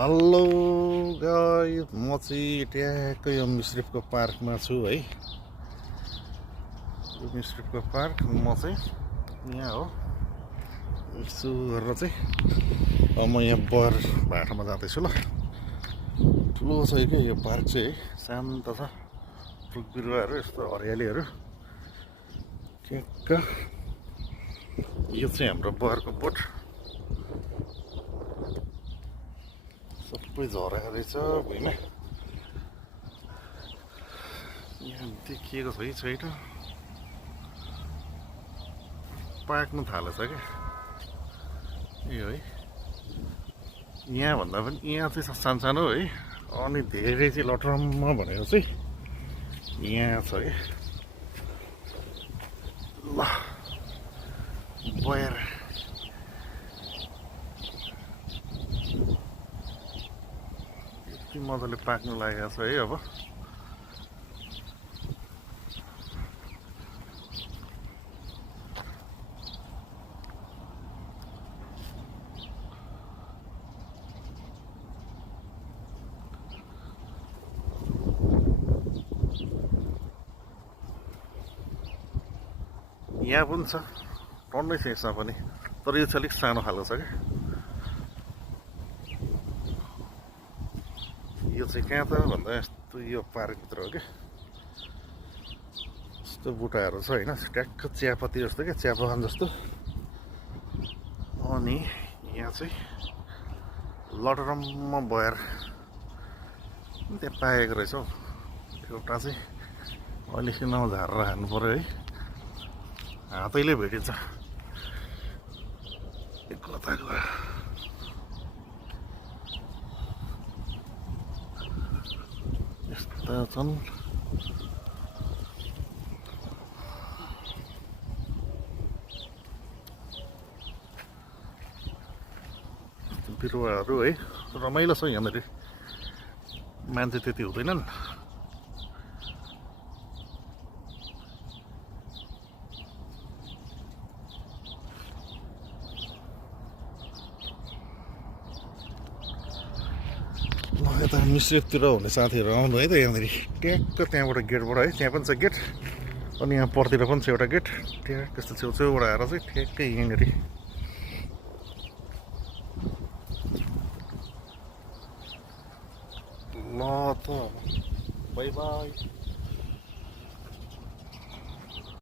Hello guys, म चाहिँ ट्याक्कै यो मिश्रिपको पार्कमा छु है। यो मिश्रिपको पार्क म चाहिँ यहाँ हो। यसो गरेर चाहिँ अब म यहाँ बर बाटोमा जाँदैछु ल। ठुलो छ क्या यो पार्क चाहिँ है, शान्त छ, रुख बिरुवाहरू यस्तो हरियालीहरू ट्याक्क। यो चाहिँ हाम्रो बरको बोट, सबै झरेको रहेछ भुइँमा। यहाँ देखिएको छ कि छैन, पाक्नु थालेछ क्या यो है। यहाँ भन्दा पनि यहाँ चाहिँ सानो है, अनि धेरै चाहिँ लटरम्म भनेको चाहिँ यहाँ छ क्या। ल बयर यति मजाले पाक्नु लागेको छ है। अब यहाँ पनि छ, टन्नै छ यसमा पनि, तर यो चाहिँ अलिक सानो खालको छ क्या। यो चाहिँ कहाँ त भन्दा यस्तो यो पार्कभित्र हो क्या। यस्तो बुट्टाहरू छ होइन, ट्याक्क चियापत्ती जस्तो क्या, चिया बगान जस्तो। अनि यहाँ चाहिँ लटरम्म बयर त्यहाँ पाएको रहेछ हौ। एउटा चाहिँ अहिलेसम्म झारेर हान्नु पऱ्यो है, हातैले भेटिन्छ। कता गयो यस्ता छन्। बिरुवाहरू है, रमाइलो छ यहाँनिर, मान्छे त्यति हुँदैनन्। यता मिश्रिपतिर हुने साथीहरू आउनु है त यहाँनिर, ट्याक्क त्यहाँबाट गेटबाट है, त्यहाँ पनि छ गेट, अनि यहाँ पर्तिर पनि छ एउटा गेट। ट्याक्क त्यस्तो छेउछेउबाट आएर चाहिँ ठ्याक्कै यहाँनिर। ल त बाई बाई।